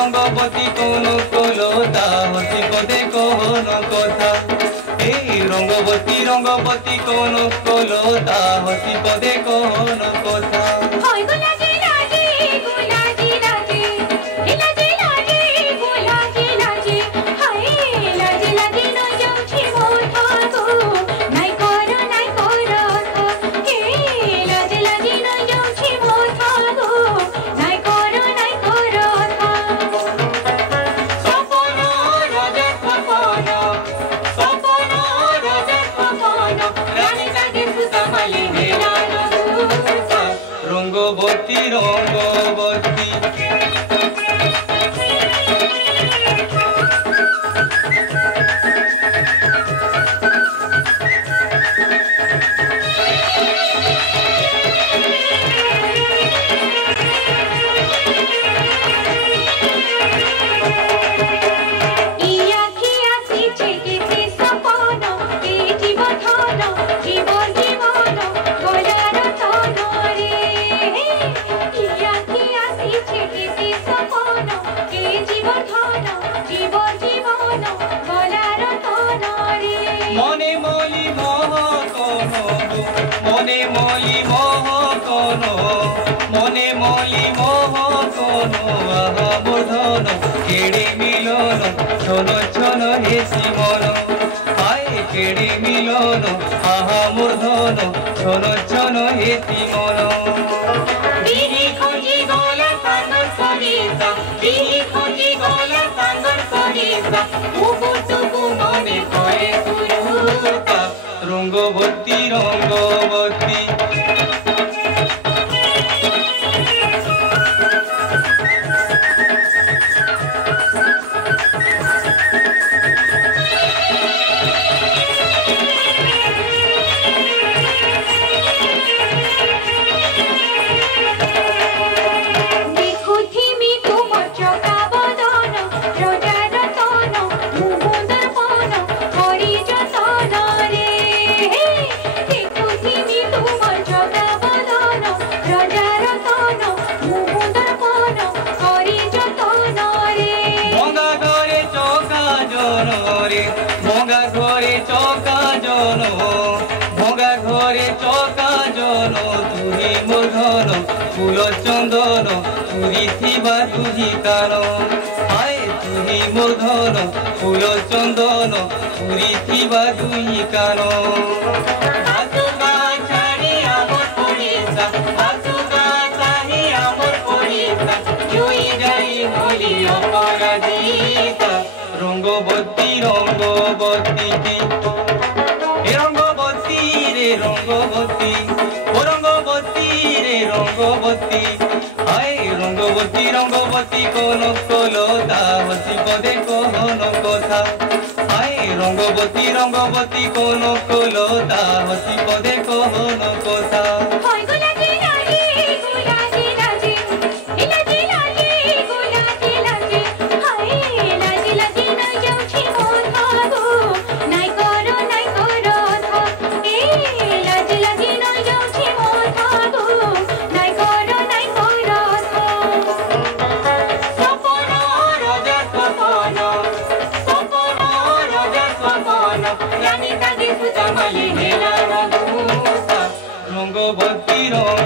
रंगवती कौन कलता हसी पदे कहन कथा रंगवती रंगवती कौन कलता हसी पदे कहन कथा रंगवती रंगवती मने मली मोह कोनो मने मली मोह कोनो मने मली मोह कोनो आहा बोधन केड़े मिलन छन छन हेसी मन हाय केड़े मिलन आहा मूर्धन छन छन हेसी मन बिही खोजी गला सागर सरिता बिही खोजी गला सागर सरिता तुबु तुबु मने कए रंगवती रंगवती भंगा घरे चौका जन भंगा घरे चौका जन तुही मोर धन फूल चंदन तुरी थिबा तुही कान हाय तुही मोर धन फूल चंदन तुरी थिबा तुही कान आसुका छाड़ी आमर पड़िसा आसुका चाही आमर पड़िसा जुई जाई होली अपराजिता रंगवती रंगवती रंगवती रे रंगवती ओ रंगवती रे रंगवती हाय रंगवती रंगवती कौन कलता हसी पदे कहन कथा हाय रंगवती रंगवती कौन कलता हसी पदे कहन कथा रंगवती रंग